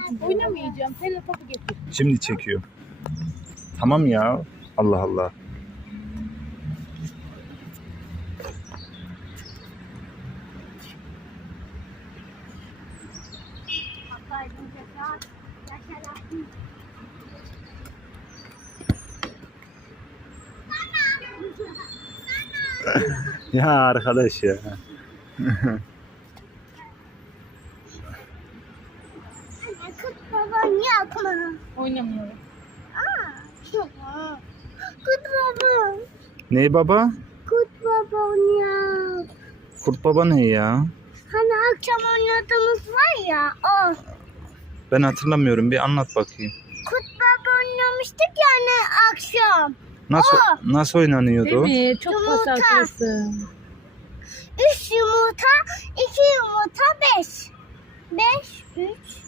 Oynamayacağım. Sen topu getir. Şimdi çekiyor. Tamam ya. Allah Allah. Ya arkadaş ya. Kurt baba niye akıllı? Oynamıyorum. Kurt baba. Ne baba? Kurt baba oynuyor. Kurt baba ne ya? Hani akşam oynadığımız var ya o. Ben hatırlamıyorum. Bir anlat bakayım. Kurt baba oynamıştık yani akşam. Nasıl oynanıyordu o? Değil mi? Çok Yumurta. pasaklısın. 3 yumurta, 2 yumurta, 5. 5, 3,